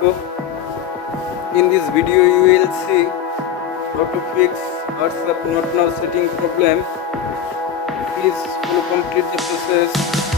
So in this video you will see how to fix WhatsApp not now setting problem. Please follow complete the process.